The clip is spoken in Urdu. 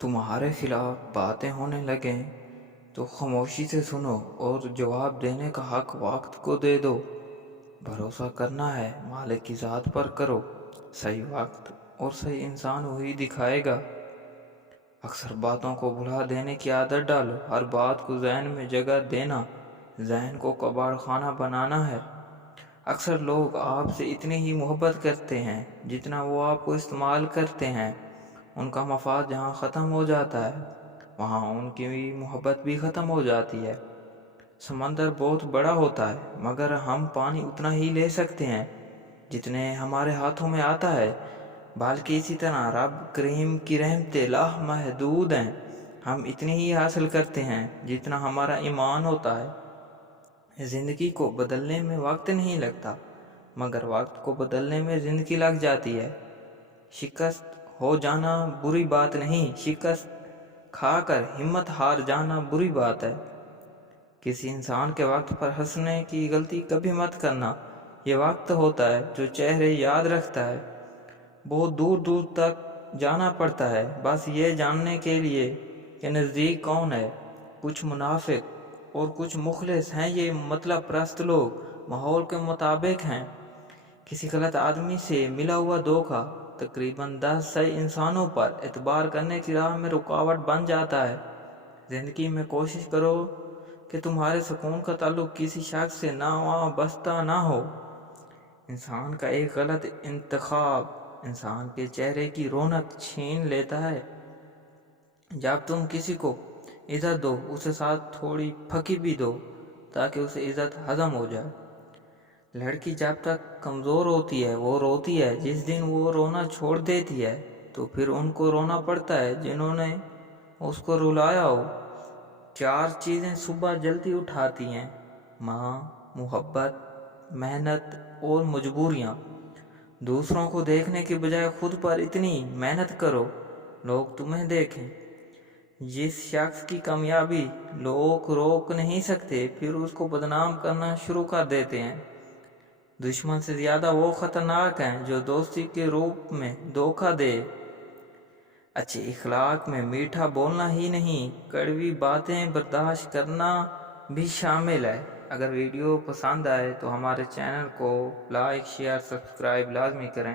تمہارے خلاف باتیں ہونے لگیں تو خاموشی سے سنو اور جواب دینے کا حق وقت کو دے دو۔ بھروسہ کرنا ہے مالک کی ذات پر کرو، صحیح وقت اور صحیح انسان وہی دکھائے گا۔ اکثر باتوں کو بھلا دینے کی عادت ڈالو، ہر بات کو ذہن میں جگہ دینا ذہن کو کباڑ خانہ بنانا ہے۔ اکثر لوگ آپ سے اتنی ہی محبت کرتے ہیں جتنا وہ آپ کو استعمال کرتے ہیں۔ ان کا مفاد جہاں ختم ہو جاتا ہے وہاں ان کی محبت بھی ختم ہو جاتی ہے۔ سمندر بہت بڑا ہوتا ہے مگر ہم پانی اتنا ہی لے سکتے ہیں جتنے ہمارے ہاتھوں میں آتا ہے، بلکہ اسی طرح رب کریم کی رحمتیں لامحدود ہیں۔ ہم اتنی ہی حاصل کرتے ہیں جتنا ہمارا ایمان ہوتا ہے۔ زندگی کو بدلنے میں وقت نہیں لگتا مگر وقت کو بدلنے میں زندگی لگ جاتی ہے۔ شکست ہو جانا بری بات نہیں، شکست کھا کر ہمت ہار جانا بری بات ہے۔ کسی انسان کے وقت پر ہنسنے کی غلطی کبھی مت کرنا، یہ وقت ہوتا ہے جو چہرے یاد رکھتا ہے۔ بہت دور دور تک جانا پڑتا ہے بس یہ جاننے کے لیے کہ نزدیک کون ہے۔ کچھ منافق اور کچھ مخلص ہیں، یہ مطلب پرست لوگ ماحول کے مطابق ہیں۔ کسی غلط آدمی سے ملا ہوا دھوکہ تقریباً 10 صحیح انسانوں پر اعتبار کرنے کی راہ میں رکاوٹ بن جاتا ہے۔ زندگی میں کوشش کرو کہ تمہارے سکون کا تعلق کسی شخص سے وابستہ نہ ہو۔ انسان کا ایک غلط انتخاب انسان کے چہرے کی رونق چھین لیتا ہے۔ جب تم کسی کو عزت دو اسے ساتھ تھوڑی پھکی بھی دو تاکہ اسے عزت ہضم ہو جائے۔ لڑکی جب تک کمزور ہوتی ہے وہ روتی ہے، جس دن وہ رونا چھوڑ دیتی ہے تو پھر ان کو رونا پڑتا ہے جنہوں نے اس کو رلایا ہو۔ 4 چیزیں صبح جلدی اٹھاتی ہیں: ماں، محبت، محنت اور مجبوریاں۔ دوسروں کو دیکھنے کی بجائے خود پر اتنی محنت کرو لوگ تمہیں دیکھیں۔ جس شخص کی کامیابی لوگ روک نہیں سکتے پھر اس کو بدنام کرنا شروع کر دیتے ہیں۔ دشمن سے زیادہ وہ خطرناک ہیں جو دوستی کے روپ میں دھوکہ دے۔ اچھے اخلاق میں میٹھا بولنا ہی نہیں، کڑوی باتیں برداشت کرنا بھی شامل ہے۔ اگر ویڈیو پسند آئے تو ہمارے چینل کو لائک، شیئر، سبسکرائب لازمی کریں۔